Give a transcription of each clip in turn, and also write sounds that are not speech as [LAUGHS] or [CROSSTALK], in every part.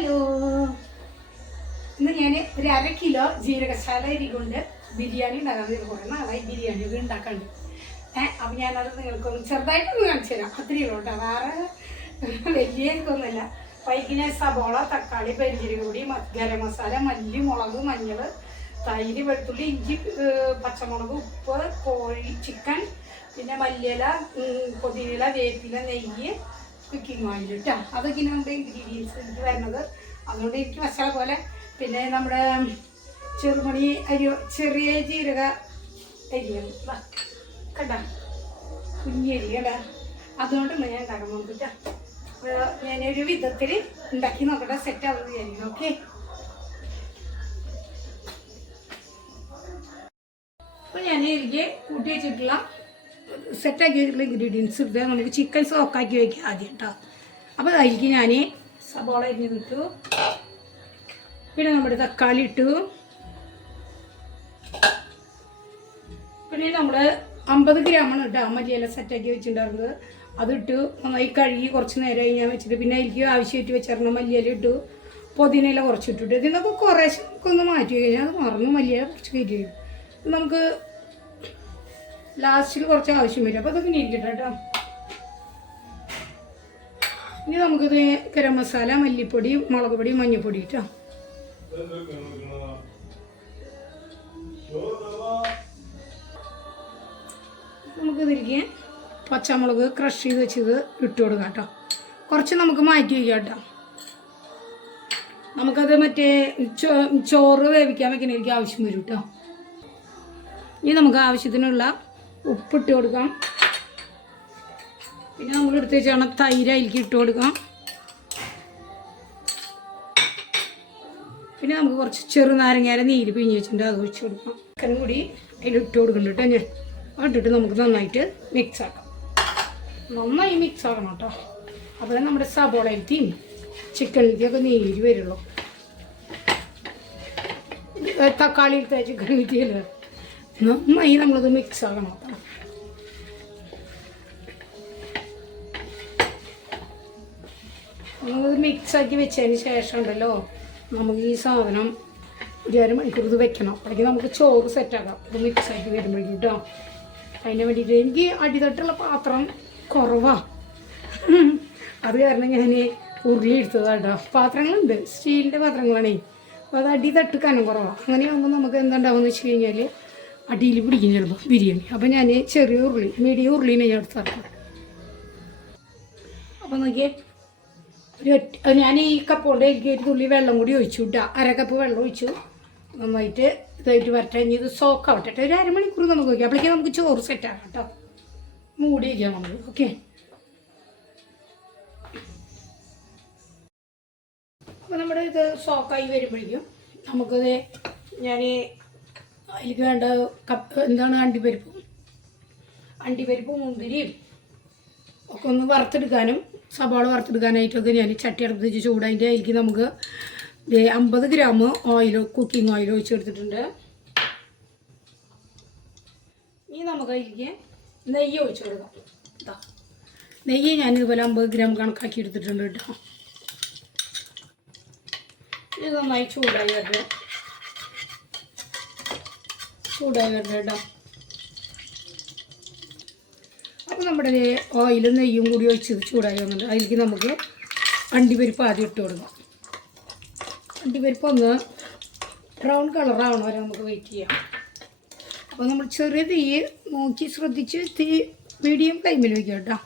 Hello. ഇന്ന് ഞാൻ ഒരു അര കിലോ ജീരകശാല അരി കൊണ്ട് ബിരിയാണി ഉണ്ടാക്കാൻ കുറേ നാളായി ബിരിയാണി ഒക്കെ ഉണ്ടാക്കാണ്ട്. ഏഹ് അപ്പം ഞാനത് നിങ്ങൾക്കൊന്ന് ചെറുതായിട്ടൊന്ന് കാണിച്ചു തരാം. അത്രയേ ഉള്ളൂ വേറെ വലിയ എനിക്കൊന്നുമില്ല. വൈകിനെ സബോള തക്കാളി പെരിഞ്ചീരക പൊടി ഗരം മസാല മല്ലി മുളക് മഞ്ഞൾ തൈര് വെളുത്തുള്ളി ഇഞ്ചി പച്ചമുളക് ഉപ്പ് കോഴി ചിക്കൻ പിന്നെ മല്ലിയില ഉം, പുതിനില വേപ്പില നെയ്യ് കുക്കിംഗ് ഓയിൽ കേട്ടോ അതൊക്കെ നമ്മുടെ ഇൻഗ്രീഡിയൻസ് എനിക്ക് വരുന്നത്. അതുകൊണ്ട് എനിക്ക് മസാല പോലെ. പിന്നെ നമ്മുടെ ചെറുമണി അരി ചെറിയ ജീരക അരി കണ്ട? കുഞ്ഞരി കണ്ട അതുകൊണ്ടാണ് ഞാൻ ഉണ്ടാക്കാൻ നോക്കിട്ടാ ഞാനൊരു വിധത്തിൽ ഉണ്ടാക്കി നോക്കട്ടെ. സെറ്റ് ആവുന്നത് വിചാരിക്കുന്നു. ഓക്കെ അപ്പോൾ ഞാൻ എനിക്ക് കൂട്ടി വെച്ചിട്ടുള്ള സെറ്റാക്കി വെച്ചിട്ടുള്ള ഇൻഗ്രീഡിയൻസ് ഇട്ട് നമുക്ക് ചിക്കൻ സോക്കാക്കി വയ്ക്കുക ആദ്യം കേട്ടോ അപ്പോൾ അതിലേക്ക് ഞാൻ സബോള അരിഞ്ഞ് പിന്നെ നമ്മുടെ തക്കാളി ഇട്ടു. പിന്നെ നമ്മൾ അമ്പത് ഗ്രാമാണ് കേട്ടോ മല്ലിയില സെറ്റാക്കി വെച്ചിട്ടുണ്ടായിരുന്നത്. അതിട്ടു നന്നായി കഴുകി കുറച്ച് നേരമായി ഞാൻ വെച്ചിട്ട്. പിന്നെ എനിക്ക് ആവശ്യമായിട്ട് വെച്ചിരുന്ന മല്ലിയില ഇട്ടു. പുതിനയില കുറച്ചിട്ടിട്ട്. ഇതിനൊക്കെ കുറേശ്ശെ നമുക്കൊന്ന് മാറ്റി കഴിഞ്ഞാൽ അത് മറന്നു. മല്ലിയില കുറച്ച് കയറ്റി നമുക്ക് ലാസ്റ്റിൽ കുറച്ച് ആവശ്യം വരും. അപ്പോൾ അതൊക്കെ ഇരിക്കട്ടെ കേട്ടോ. ഇനി നമുക്കിത് ഗരം മസാല മല്ലിപ്പൊടി മുളക് പൊടി മഞ്ഞൾപ്പൊടി കേട്ടോ നമുക്ക് ഇതിലേക്ക് പച്ചമുളക് ക്രഷ് ചെയ്ത് വെച്ചത് ഇട്ട് കൊടുക്കാം കേട്ടോ. കുറച്ച് നമുക്ക് മാറ്റി വയ്ക്കാം കേട്ടോ. നമുക്കത് മറ്റേ ചോറ് വേവിക്കാൻ വെക്കണ എനിക്ക് ആവശ്യം വരും കേട്ടോ. ഇനി നമുക്ക് ആവശ്യത്തിനുള്ള ഉപ്പിട്ട് കൊടുക്കാം. പിന്നെ നമ്മൾ എടുത്ത് വെച്ചാണ് തൈര് അതിലേക്ക് ഇട്ട് കൊടുക്കാം. പിന്നെ നമുക്ക് കുറച്ച് ചെറുനാരങ്ങാര നീര് പിഴിഞ്ഞ് വെച്ചിട്ടുണ്ട് അത് ഒഴിച്ച് കൊടുക്കാം. ചിക്കനും കൂടി അതിലിട്ട് കൊടുക്കുന്നുണ്ട് കേട്ടോ ഞാൻ ഇട്ടിട്ട് നമുക്ക് നന്നായിട്ട് മിക്സ് ആക്കാം. നന്നായി മിക്സ് ആക്കണം കേട്ടോ. അപ്പോൾ നമ്മുടെ സബോളയിലത്തെയും ചിക്കനിലത്തെയൊക്കെ നീര് വരുള്ളൂ. തക്കാളിയിലത്തെ ചിക്കൻ കിട്ടിയല്ലോ. നന്നായി നമ്മളത് മിക്സ് കേട്ടോ നമ്മളത് മിക്സ് ആക്കി വെച്ചതിന് ശേഷം ഉണ്ടല്ലോ നമുക്ക് ഈ സാധനം ഒരു അരമണിക്കൂർ ഇത് വെക്കണം. അപ്പോഴേക്കും നമുക്ക് ചോറ് സെറ്റാക്കാം ഇത് മിക്സ് ആക്കി വരുമ്പോഴേക്കും കേട്ടോ അതിന് വേണ്ടിയിട്ട് എനിക്ക് അടിതട്ടുള്ള പാത്രം കുറവാണ് അത് കാരണം ഞാൻ ഉരുളി എടുത്തതാട്ടോ പാത്രങ്ങളുണ്ട്. സ്റ്റീലിന്റെ പാത്രങ്ങളാണേ. അപ്പോൾ അത് അടി തട്ടുക്കാനും കനം കുറവാണ് അങ്ങനെയാകുമ്പോൾ നമുക്ക് എന്തുണ്ടാവുമെന്ന് വെച്ച് കഴിഞ്ഞാൽ അടിയിൽ പിടിക്കും ചിലപ്പോൾ ബിരിയാണി. അപ്പോൾ ഞാൻ ചെറിയ ഉരുളി മീഡിയം ഉരുളീനെ ഞാൻ എടുത്താക്കും അപ്പോൾ നോക്കിയേ ഒരു ഞാൻ ഈ കപ്പ് കൊണ്ട് എനിക്ക് ഒരു തുള്ളി വെള്ളം കൂടി ഒഴിച്ചു കേട്ടോ അര കപ്പ് വെള്ളം ഒഴിച്ചു. നന്നായിട്ട് ഇതായിട്ട് വരട്ടെ. ഇനി ഇത് സോക്കാവട്ടെ ഒരു അരമണിക്കൂർ നമുക്ക് വയ്ക്കാം അപ്പോഴേക്കും നമുക്ക് ചോറ് സെറ്റാകാം കേട്ടോ മൂടി വയ്ക്കാം നമ്മൾ ഓക്കെ. അപ്പോൾ നമ്മുടെ ഇത് സോക്കായി വരുമ്പോഴേക്കും നമുക്കത് ഞാൻ അതിലേക്ക് വേണ്ട കപ്പ് എന്താണ് അണ്ടിപ്പരിപ്പും? അണ്ടിപ്പരിപ്പും മുന്തിരിയും ഒക്കെ ഒന്ന് വറുത്തെടുക്കാനും സവാള വറുത്തെടുക്കാനായിട്ടൊക്കെ ഞാൻ ചട്ടി അടുപ്പിച്ച് ചൂടായിട്ട് അതിലേക്ക് നമുക്ക് അമ്പത് ഗ്രാം ഓയിൽ കുക്കിംഗ് ഓയിൽ ഒഴിച്ച് എടുത്തിട്ടുണ്ട് ഇനി നമുക്ക് അതിലേക്ക് നെയ്യ് ഒഴിച്ച് കൊടുക്കാം. നെയ്യ് ഞാനിതുപോലെ അമ്പത് ഗ്രാം കണക്കാക്കി എടുത്തിട്ടുണ്ട് കേട്ടോ. ഇത് നന്നായി ചൂടായി വരട്ടെ. ചൂടായി വരണം കേട്ടോ. അപ്പോൾ നമ്മുടെ ഓയിലും നെയ്യും കൂടി ഒഴിച്ച് ചൂടായി വന്നിട്ട് അതിലേക്ക് നമുക്ക് അണ്ടിപ്പരിപ്പ് ആദ്യം ഇട്ട് കൊടുക്കാം. അണ്ടിപ്പരിപ്പ് ഒന്ന് ബ്രൗൺ കളറാവണം വരെ നമുക്ക് വെയിറ്റ് ചെയ്യാം. അപ്പോൾ നമ്മൾ ചെറിയ തീ നോക്കി ശ്രദ്ധിച്ച് തീ മീഡിയം ഫ്ലെയിമിൽ വയ്ക്കുക കേട്ടോ.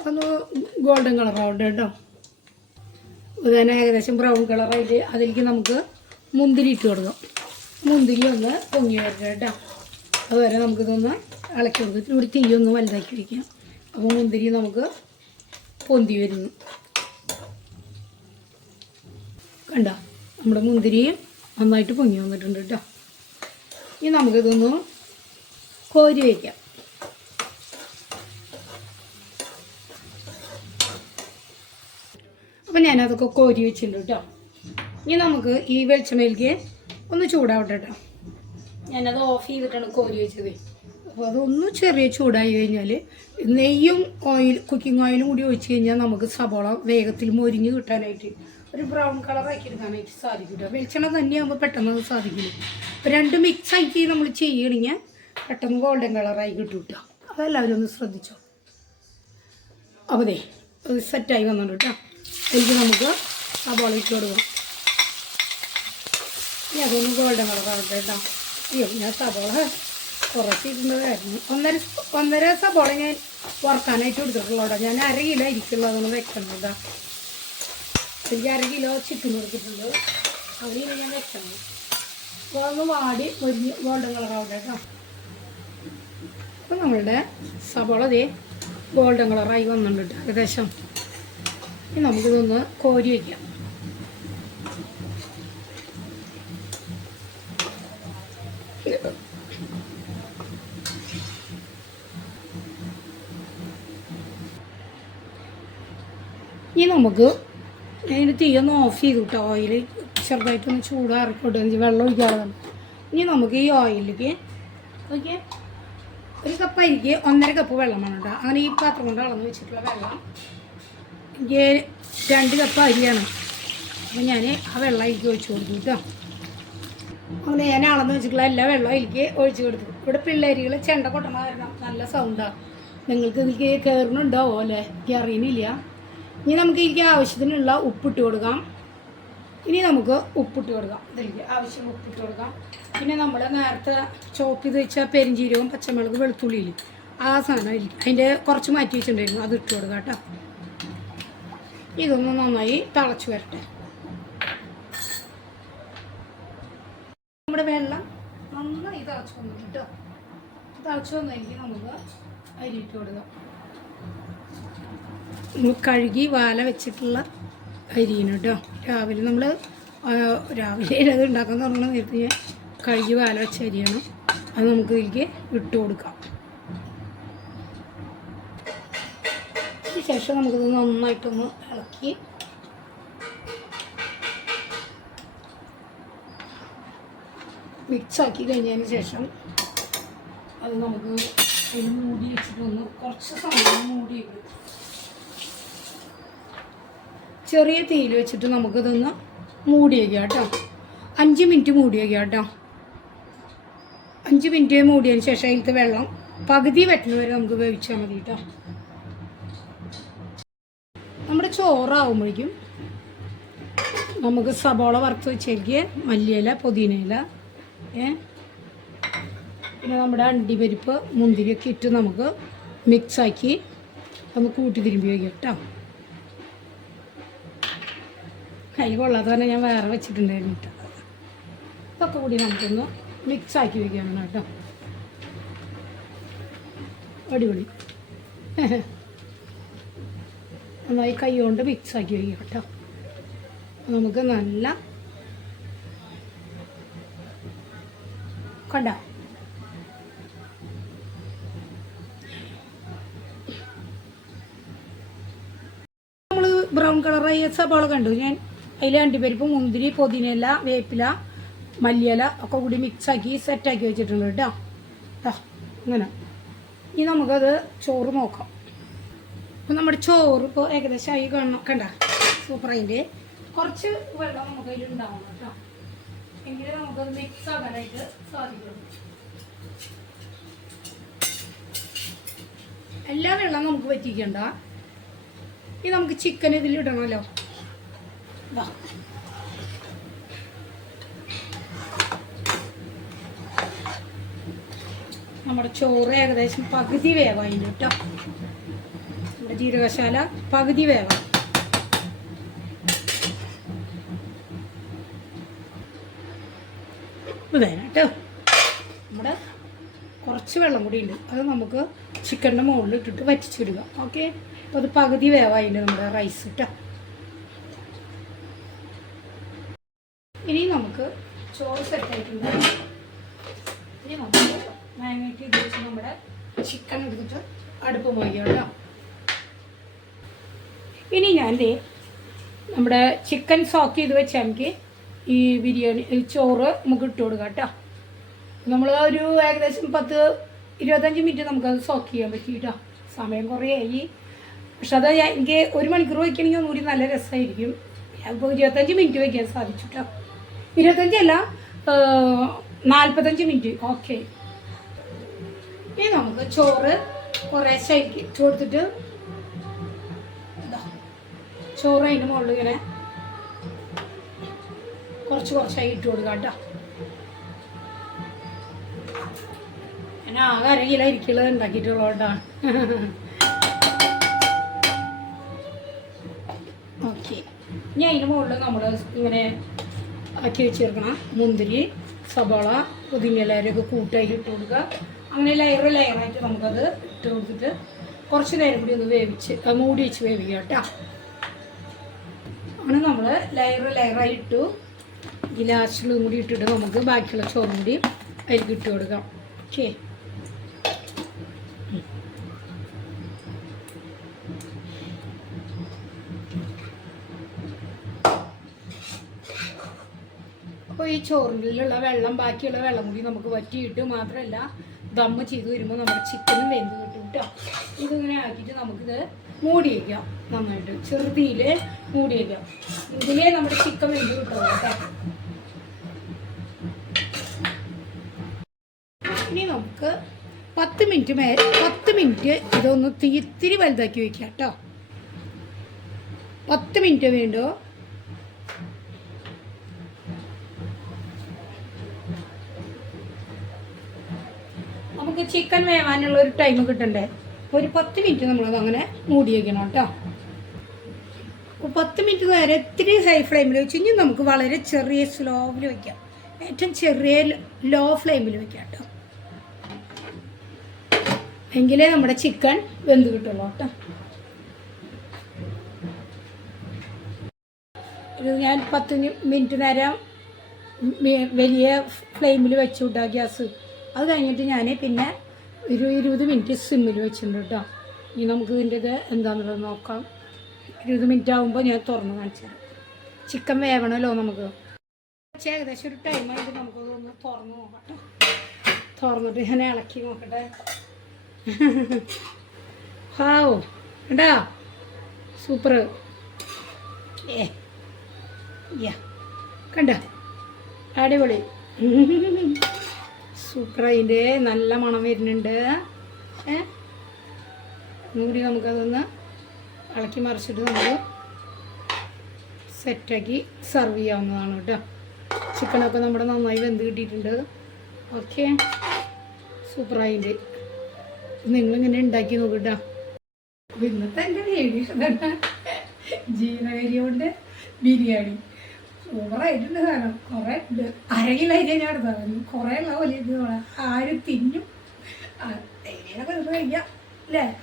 അതൊന്ന് ഗോൾഡൻ കളറാവണ്ട കേട്ടോ. ഇതന്നെ ഏകദേശം ബ്രൗൺ കളറായിട്ട് അതിലേക്ക് നമുക്ക് മുന്തിരി ഇട്ട് കൊടുക്കാം. മുന്തിരി ഒന്ന് പൊങ്ങി വരട്ടെ കേട്ടോ. അതുവരെ നമുക്കിതൊന്ന് ഇളക്കി കൊടുക്കാം. ഇവിടെ തീ ഒന്ന് വലുതാക്കി വയ്ക്കാം അപ്പോൾ മുന്തിരി നമുക്ക് പൊന്തി വരുന്നു. കണ്ട? നമ്മുടെ മുന്തിരി നന്നായിട്ട് പൊങ്ങി വന്നിട്ടുണ്ട് കേട്ടോ. ഇനി നമുക്കിതൊന്ന് കോരി വയ്ക്കാം അപ്പം ഞാനതൊക്കെ കോരി വെച്ചിട്ടുണ്ട് കേട്ടോ. ഇനി നമുക്ക് ഈ വെളിച്ചെണ്ണയിലേക്ക് ഒന്ന് ചൂടാവട്ടെ കേട്ടോ ഞാനത് ഓഫ് ചെയ്തിട്ടാണ് കോരി വെച്ചത്. അപ്പോൾ അതൊന്ന് ചെറിയ ചൂടായി കഴിഞ്ഞാൽ നെയ്യും ഓയിൽ കുക്കിംഗ് ഓയിലും കൂടി ഒഴിച്ച് കഴിഞ്ഞാൽ നമുക്ക് സബോള വേഗത്തിൽ മൊരിഞ്ഞ് കിട്ടാനായിട്ട് ഒരു ബ്രൗൺ കളറാക്കി എടുക്കാനായിട്ട് സാധിക്കും കേട്ടോ വെളിച്ചെണ്ണ തന്നെയാകുമ്പോൾ പെട്ടെന്ന് അത് സാധിക്കില്ല. അപ്പോൾ രണ്ട് മിക്സ് ആക്കി നമ്മൾ ചെയ്യണമെങ്കിൽ പെട്ടെന്ന് ഗോൾഡൻ കളറായി കിട്ടും കേട്ടോ അതെല്ലാവരും ഒന്ന് ശ്രദ്ധിച്ചോ. അപ്പോൾ അത് സെറ്റായി വന്നിട്ടുണ്ട് കേട്ടോ എനിക്ക് നമുക്ക് സബോള ഇട്ട് കൊടുക്കാം. ഇനി അതൊന്ന് ഗോൾഡൻ കളറാകട്ടെ കേട്ടോ അയ്യോ ഞാൻ സബോള കുറച്ചിരുന്നതായിരുന്നു. ഒന്നര ഒന്നര സബോള ഞാൻ വറുക്കാനായിട്ട് കൊടുത്തിട്ടുള്ളൂ ഞാൻ അര കിലോ ഇരിക്കുള്ളതൊന്ന് വെക്കണതാ എനിക്ക് അര കിലോ ചിക്കൻ കൊടുത്തിട്ടുണ്ട്. അതിന് ഞാൻ വെക്കണം അപ്പോൾ ഒന്ന് വാടി മുരിഞ്ഞ് ഗോൾഡൻ കളറാവട്ടെ കേട്ടോ അപ്പോൾ നമ്മളുടെ സബോള ദേ ഗോൾഡൻ കളറായി വന്നിട്ടുണ്ട് ഏകദേശം. ഇനി നമുക്കിതൊന്ന് കോരി വയ്ക്കാം ഇനി നമുക്ക് അതിന്റെ തീ ഒന്ന് ഓഫ് ചെയ്തു കേട്ടോ ഓയിൽ ചെറുതായിട്ടൊന്ന് ഇനി വെള്ളം ഒഴിക്കാതെ. ഇനി നമുക്ക് ഈ ഓയിലിലേക്ക് ഓക്കെ ഒരു കപ്പ് അരിക്ക് ഒന്നര കപ്പ് വെള്ളം വേണം കേട്ടോ. അങ്ങനെ ഈ പാത്രം കൊണ്ട് അളന്ന് വെച്ചിട്ടുള്ള വെള്ളം എനിക്ക് രണ്ട് കപ്പ് അരിയാണ്. അപ്പോൾ ഞാൻ ആ വെള്ളം അരിക്ക് ഒഴിച്ചു കൊടുക്കും കേട്ടോ. അങ്ങനെ ഞാൻ അളന്ന് വെച്ചിട്ടുള്ള എല്ലാ വെള്ളവും എനിക്ക് ഒഴിച്ചു കൊടുത്തു. ഇവിടെ പിള്ളേരികൾ ചെണ്ട കൊട്ടണ കാരണം നല്ല സൗണ്ടാണ് നിങ്ങൾക്ക് എനിക്ക് കയറുന്നുണ്ടാവോ അല്ലേ എനിക്ക് അറിയുന്നില്ല ഇനി നമുക്ക് എനിക്ക് ആവശ്യത്തിനുള്ള ഉപ്പിട്ട് കൊടുക്കാം. ഇനി നമുക്ക് ഉപ്പിട്ട് കൊടുക്കാം. ഇതിലേക്ക് ആവശ്യം ഉപ്പിട്ട് കൊടുക്കാം. പിന്നെ നമ്മൾ നേരത്തെ ചോപ്പ് ചെയ്ത് വെച്ച പെരിഞ്ചീരവും പച്ചമുളക് വെളുത്തുള്ളിയിൽ ആ സാധനം ഇരിക്കും അതിന്റെ കുറച്ച് മാറ്റി വെച്ചിട്ടുണ്ടായിരുന്നു. അത് ഇട്ട് കൊടുക്കാം കേട്ടോ. ഇതൊന്ന് നന്നായി തിളച്ച് വരട്ടെ. നമ്മുടെ വെള്ളം നന്നായി തിളച്ച് വന്നു കേട്ടോ. തിളച്ച് വന്നെങ്കിൽ നമുക്ക് അരി ഇട്ട് കൊടുക്കാം. നമ്മൾ കഴുകി വാല വെച്ചിട്ടുള്ള അരിയാണ് കേട്ടോ. രാവിലെ നമ്മൾ രാവിലെ അത് ഉണ്ടാക്കാൻ തുടങ്ങുന്ന നേരത്തെ ഞാൻ കഴുകി വാല വെച്ച അരിയാണ്. അത് നമുക്ക് ഇതിലേക്ക് ഇട്ട് കൊടുക്കാം. ശേഷം നമുക്കിത് നന്നായിട്ടൊന്ന് ഇളക്കി മിക്സ് ആക്കി കഴിഞ്ഞതിന് ശേഷം അത് നമുക്ക് അതിൽ മൂടി വെച്ചിട്ടൊന്ന് കുറച്ച് സമയം മൂടി ചെറിയ തീയിൽ വെച്ചിട്ട് നമുക്കിതൊന്ന് മൂടി വയ്ക്കാം കേട്ടോ. അഞ്ച് മിനിറ്റ് മൂടി വയ്ക്കാം കേട്ടോ. അഞ്ച് മിനിറ്റ് മൂടിയതിന് ശേഷം അതിലത്തെ വെള്ളം പകുതി വെട്ടണ വരെ നമുക്ക് വേവിച്ചാൽ മതി കേട്ടോ. നമ്മുടെ ചോറാവുമ്പോഴേക്കും നമുക്ക് സബോള വറുത്ത് വെച്ചേക്ക് മല്ലിയില പുതിനയില പിന്നെ നമ്മുടെ അണ്ടിപരിപ്പ് മുന്തിരിയൊക്കെ ഇട്ട് നമുക്ക് മിക്സാക്കി ഒന്ന് കൂട്ടി തിരുമ്പി വയ്ക്കാം കേട്ടോ. കൈ കൊള്ളാത്ത തന്നെ ഞാൻ വേറെ വെച്ചിട്ടുണ്ടായിരുന്നു കേട്ടോ. ഇതൊക്കെ കൂടി നമുക്കൊന്ന് മിക്സാക്കി വെക്കണം കേട്ടോ. അടിപൊളി. [LAUGHS] നന്നായി കൈ കൊണ്ട് മിക്സാക്കി വയ്ക്കാം കേട്ടോ. നമുക്ക് നല്ല കണ്ട? നമ്മൾ ബ്രൗൺ കളറായ സവാള കണ്ടു. ഞാൻ അതിൽ അണ്ടിപ്പരിപ്പ് മുന്തിരി പുതിനയില വേപ്പില മല്ലിയില ഒക്കെ കൂടി മിക്സാക്കി സെറ്റാക്കി വെച്ചിട്ടുണ്ട് കേട്ടോ. ഇങ്ങനെ. ഇനി നമുക്കത് ചോറ് നോക്കാം. അപ്പം നമ്മുടെ ചോറ് ഇപ്പോൾ ഏകദേശം ആയി കാണണം കണ്ട? അതിന്റെ കുറച്ച് വെള്ളം നമുക്ക് അതിൽ ഉണ്ടാവണം കേട്ടോ. എങ്കിലേ നമുക്കത് മിക്സ് ആകാനായിട്ട് സാധിക്കുള്ളൂ എല്ലാ വെള്ളം നമുക്ക് പറ്റിക്കണ്ട ഇനി നമുക്ക് ചിക്കൻ ഇതിലിടണമല്ലോ. നമ്മുടെ ചോറ് ഏകദേശം പകുതി വേവായി കേട്ടോ. നമ്മുടെ ജീരകശാല പകുതി ഇതേ കേട്ടോ. നമ്മുടെ കുറച്ച് വെള്ളം കൂടി ഉണ്ട്. അത് നമുക്ക് ചിക്കന്റെ മുകളിൽ ഇട്ടിട്ട് വറ്റിച്ചിടുക. ഓക്കെ അപ്പോൾ അത് പകുതി വേവായിട്ട് നമ്മുടെ റൈസ് കേട്ടോ. ഇനി നമുക്ക് ചോറ് സെറ്റായിട്ടുണ്ട് ഇനി നമുക്ക് മാരിനേറ്റ് വെച്ച് നമ്മുടെ ചിക്കൻ എടുത്തിട്ട് അടുപ്പ് പോയിക്കാം ഇനി ഞാൻ നമ്മുടെ ചിക്കൻ സോക്ക് ചെയ്ത് വെച്ചാൽ എനിക്ക് ഈ ബിരിയാണി ചോറ് നമുക്ക് ഇട്ട് കൊടുക്കാം കേട്ടോ. നമ്മൾ ഒരു ഏകദേശം പത്ത് ഇരുപത്തഞ്ച് മിനിറ്റ് നമുക്കത് സോക്ക് ചെയ്യാൻ പറ്റി കേട്ടോ. സമയം കുറേ ആയി പക്ഷെ അത് എനിക്ക് ഒരു മണിക്കൂർ വയ്ക്കണമെങ്കിൽ ഒന്നുകൂടി നല്ല രസമായിരിക്കും. അപ്പോൾ ഇരുപത്തഞ്ച് മിനിറ്റ് വയ്ക്കാൻ സാധിച്ചു കേട്ടോ. ഇരുപത്തഞ്ചല്ല നാൽപ്പത്തഞ്ച് മിനിറ്റ്. ഓക്കെ ഇനി നമുക്ക് ചോറ് കുറേശ്ശെ ഇട്ട് കൊടുത്തിട്ട് ചോറ് അതിന്റെ മുകളിൽ ഇങ്ങനെ കുറച്ച് കുറച്ചായി ഇട്ട് കൊടുക്കാം കേട്ടോ. ഞാൻ ആകെ അര കിലോ ഇരിക്കുള്ളത് കേട്ടോ. ഓക്കെ ഇനി അതിന് മുകളിൽ നമ്മൾ ഇങ്ങനെ ആക്കി വെച്ചിരിക്കണം മുന്തിരി സബോള ലയറൊക്കെ കൂട്ടായിട്ട് ഇട്ട് കൊടുക്കുക. അങ്ങനെ ലെയർ ലെയറായിട്ട് നമുക്കത് ഇട്ട് കൊടുത്തിട്ട് കുറച്ച് നേരം കൂടി ഒന്ന് വേവിച്ച് മൂടി വെച്ച് വേവിക്കുക കേട്ടോ. അങ്ങനെ നമ്മൾ ലെയർ ലെയറായി ഇട്ടു ഗ്ലാസ്സിലും കൂടി ഇട്ടിട്ട് നമുക്ക് ബാക്കിയുള്ള ചോറും കൂടി അതിലേക്ക് ഇട്ട് കൊടുക്കാം. ഓക്കെ അപ്പോൾ ഈ ചോറിലുള്ള വെള്ളം ബാക്കിയുള്ള വെള്ളം കൂടി നമുക്ക് വറ്റിയിട്ട് മാത്രമല്ല ദമ്മ് ചെയ്ത് വരുമ്പോൾ നമ്മുടെ ചിക്കനും വെന്ത് കിട്ടും കേട്ടോ ഇതിങ്ങനെ ആക്കിയിട്ട് നമുക്കിത് മൂടി വയ്ക്കാം നന്നായിട്ട്. ചെറുതിയിൽ മൂടി വയ്ക്കാം ഇതിലേ നമ്മുടെ ചിക്കൻ വെന്ത് കിട്ടുള്ളൂ കേട്ടോ ഇനി നമുക്ക് പത്ത് മിനിറ്റ് മേ പത്ത് മിനിറ്റ് ഇതൊന്ന് തീ ഇത്തിരി വലുതാക്കി വയ്ക്കുക കേട്ടോ. പത്ത് മിനിറ്റ് വേണ്ടോ. നമുക്ക് ചിക്കൻ വേവാനുള്ള ഒരു ടൈം കിട്ടണ്ടേ? ഒരു പത്ത് മിനിറ്റ് നമ്മളത് അങ്ങനെ മൂടി വയ്ക്കണം കേട്ടോ. അപ്പോൾ പത്ത് മിനിറ്റ് നേരെ ഇത്തിരി ഹൈ ഫ്ലെയിമിൽ വെച്ച് ഇനി നമുക്ക് വളരെ ചെറിയ സ്ലോവിൽ വയ്ക്കാം ഏറ്റവും ചെറിയ ലോ ഫ്ലെയിമിൽ വയ്ക്കാം കേട്ടോ. എങ്കിലേ നമ്മുടെ ചിക്കൻ വെന്ത് കിട്ടുള്ളൂ കേട്ടോ. ഒരു ഞാൻ പത്ത് മിനിറ്റ് നേരം വലിയ ഫ്ലെയിമിൽ വെച്ച് വിട്ടാ ഗ്യാസ്. അത് കഴിഞ്ഞിട്ട് ഞാൻ പിന്നെ ഒരു ഇരുപത് മിനിറ്റ് സിമ്മിൽ വെച്ചിട്ടുണ്ട് കേട്ടോ. ഇനി നമുക്ക് ഇതിന്റെ ഇത് എന്താണെന്നുള്ളത് നോക്കാം. ഇരുപത് മിനിറ്റ് ആകുമ്പോൾ ഞാൻ തുറന്ന് കാണിച്ചു തരാം. ചിക്കൻ വേവണമല്ലോ നമുക്ക്. ഏകദേശം ഒരു ടൈം ആയിട്ട് നമുക്കതൊന്ന് തുറന്ന് നോക്കാം തുറന്നിട്ട് ഞാൻ ഇളക്കി നോക്കട്ടെ. [LAUGHS] ഹാവ് എടാ സൂപ്പർ കണ്ട? അടിപൊളി. [LAUGHS] സൂപ്പർ അതിന്റെ നല്ല മണം വരുന്നുണ്ട്. ഏ? ഒന്നുകൂടി നമുക്കതൊന്ന് ഇളക്കി മറിച്ചിട്ട് നമുക്ക് സെറ്റാക്കി സെർവ് ചെയ്യാവുന്നതാണ് കേട്ടോ. ചിക്കനൊക്കെ നമ്മുടെ നന്നായി വെന്ത് കിട്ടിയിട്ടുണ്ട്. ഓക്കെ സൂപ്പറായിട്ട് നിങ്ങളിങ്ങനെ ഉണ്ടാക്കി നോക്കട്ടോ. ഇന്നത്തെ എന്റെ വീഡിയോ ജീവനരി കൊണ്ട് ബിരിയാണി. സൂപ്പറായിട്ടുണ്ട് സാധനം. കുറേ ഉണ്ട്. അര കിലോ സാധനം കുറേ ഉള്ള പോലെ ഇത് ആരും തിന്നും. കഴിക്കാം അല്ലേ?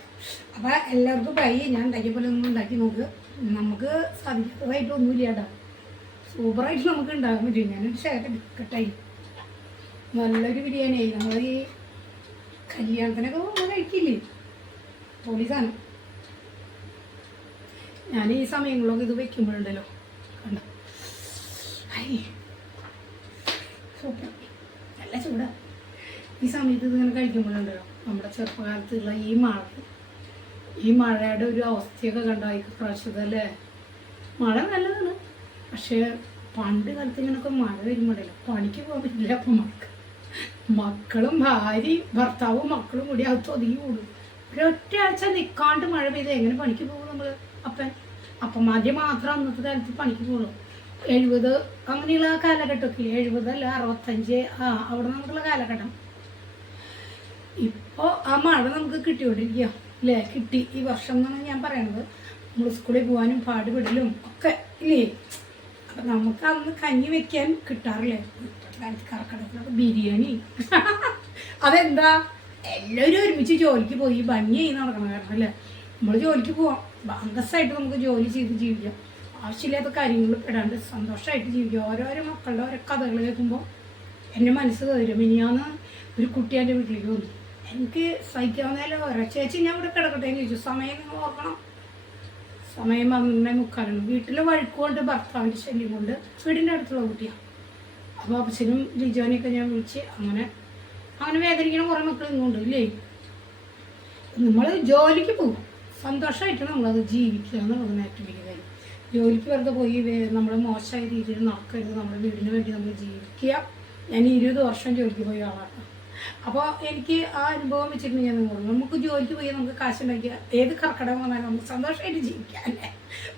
അപ്പം എല്ലാവർക്കും പൈ ഞാൻ ഉണ്ടാക്കിയ പോലെ ഒന്നും ഉണ്ടാക്കി നോക്ക്. നമുക്ക് സാധിക്കാത്തതായിട്ടൊന്നുമില്ല കേട്ടോ. സൂപ്പറായിട്ട് നമുക്ക് ഉണ്ടാകാൻ പറ്റും. ഞാനൊരു ഷെയർ എടുക്കട്ടെ. നല്ലൊരു ബിരിയാണിയായി. നമ്മൾ ഈ കല്യാണത്തിനൊക്കെ നമ്മൾ കഴിക്കില്ലേ? പൊളി ഞാൻ ഈ സമയങ്ങളിലൊക്കെ ഇത് വെക്കുമ്പോഴുണ്ടല്ലോ. കണ്ട? സൂപ്പർ. നല്ല ചൂടാ. ഈ സമയത്ത് ഇതിങ്ങനെ കഴിക്കുമ്പോഴുണ്ടല്ലോ. നമ്മുടെ ചെറുപ്പകാലത്തുള്ള ഈ മഴ. ഈ മഴയുടെ ഒരു അവസ്ഥയൊക്കെ കണ്ടോ? ഈ പ്രാവശ്യത്തല്ലേ മഴ നല്ലതാണ്. പക്ഷേ പണ്ട് കാലത്ത് ഇങ്ങനൊക്കെ മഴ വരുമ്പോഴല്ലോ? പണിക്ക് പോകാൻ പറ്റില്ല അപ്പം മക്കൾ മക്കളും ഭാര്യയും ഭർത്താവും മക്കളും കൂടി അത് ഒതുങ്ങി കൂടും. ഒരൊറ്റയാഴ്ച നിൽക്കാണ്ട് മഴ പെയ്ത് എങ്ങനെ പണിക്ക് പോകും നമ്മൾ അപ്പൻ? അപ്പം ആദ്യം മാത്രം അന്നത്തെ കാലത്ത് പണിക്ക് പോകുള്ളൂ എഴുപത് അങ്ങനെയുള്ള കാലഘട്ടമൊക്കെ ഇല്ലേ? എഴുപതല്ല അറുപത്തഞ്ച് ആ അവിടെ നമുക്കുള്ള കാലഘട്ടം. ഇപ്പോൾ ആ മഴ നമുക്ക് കിട്ടിക്കൊണ്ടിരിക്കുക അല്ലേ? കിട്ടി. ഈ വർഷം എന്നാണ് ഞാൻ പറയണത്. നമ്മൾ സ്കൂളിൽ പോകാനും പാടുപെടലും ഒക്കെ ഇല്ലേ? അപ്പം നമുക്ക് അന്ന് കഞ്ഞി വെക്കാൻ കിട്ടാറില്ലേ? കാലത്ത് കറക്കടത്തിലൊക്കെ ബിരിയാണി. [LAUGHS] അതെന്താ? എല്ലാവരും ഒരുമിച്ച് ജോലിക്ക് പോയി. ഭംഗിയായി നടക്കണം കാരണം അല്ലേ? നമ്മൾ ജോലിക്ക് പോവാം. അന്തസ്സായിട്ട് നമുക്ക് ജോലി ചെയ്ത് ജീവിക്കാം. ആവശ്യമില്ലാത്ത കാര്യങ്ങൾ പെടാണ്ട് സന്തോഷമായിട്ട് ജീവിക്കാം. ഓരോരോ മക്കളുടെ ഓരോ കഥകൾ കേൾക്കുമ്പോൾ എന്റെ മനസ്സ് കയറും ഇനിയാന്ന് ഒരു കുട്ടി വീട്ടിലേക്ക് വന്നു. എനിക്ക് സഹിക്കാവുന്നതല്ല. ഓരോ ചേച്ചി ഞാൻ ഇവിടെ കിടക്കട്ടെ എന്ന് ചോദിച്ചു. സമയം നിങ്ങൾ ഓർക്കണം. സമയം പന്ത്രണ്ടേ മുക്കാലാണ് വീട്ടിൽ വഴുക്കുകൊണ്ട് ഭർത്താവിന്റെ ശല്യം കൊണ്ട് വീടിന്റെ അടുത്തുള്ള കുട്ടിയാണ് അപ്പോൾ അപ്പച്ചനും ലിജോനെയൊക്കെ ഞാൻ വിളിച്ച് അങ്ങനെ അങ്ങനെ വേദനിക്കണ കുറേ മക്കൾ ഇന്നുണ്ട് ഇല്ലേ? നമ്മൾ ജോലിക്ക് പോകും. സന്തോഷമായിട്ട് നമ്മളത് ജീവിക്കുക എന്നുള്ളത് ഏറ്റവും വലിയ കാര്യം ജോലിക്ക് വെറുതെ പോയി നമ്മൾ മോശമായ രീതിയിൽ നടക്കരുത്. നമ്മുടെ വീടിന് വേണ്ടി നമ്മൾ ജീവിക്കുക. ഞാൻ ഇരുപത് വർഷം ജോലിക്ക് പോയ ആളാണ്. അപ്പോൾ എനിക്ക് ആ അനുഭവം വെച്ചിട്ട് ഞാൻ നിങ്ങളോട് നമുക്ക് ജോലിക്ക് പോയി നമുക്ക് കാശുണ്ടാക്കിയ ഏത് കർക്കടം വന്നാലും നമുക്ക് സന്തോഷമായിട്ട് ജീവിക്കാം അല്ലേ?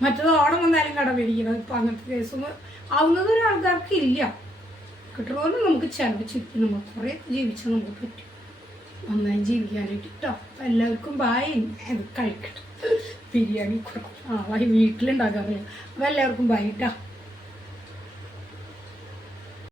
മറ്റത് ഓണം വന്നാലും കടമിരിക്കണം ഇപ്പം അങ്ങനത്തെ കേസൊന്നും ആവുന്നത് ഒരു ആൾക്കാർക്ക് ഇല്ല. കിട്ടണമെന്ന് നമുക്ക് ചിലവ് ചുറ്റി നമുക്ക് കുറേ ജീവിച്ചാൽ നമുക്ക് പറ്റും. നന്നായി ജീവിക്കാനായിട്ട് കേട്ടോ അപ്പം എല്ലാവർക്കും ബായ് ഇത് കഴിക്കട്ടെ. ബിരിയാണി കുറക്കും ആ വായി വീട്ടിലുണ്ടാക്കാറില്ല അപ്പം എല്ലാവർക്കും ബായ് കേട്ടോ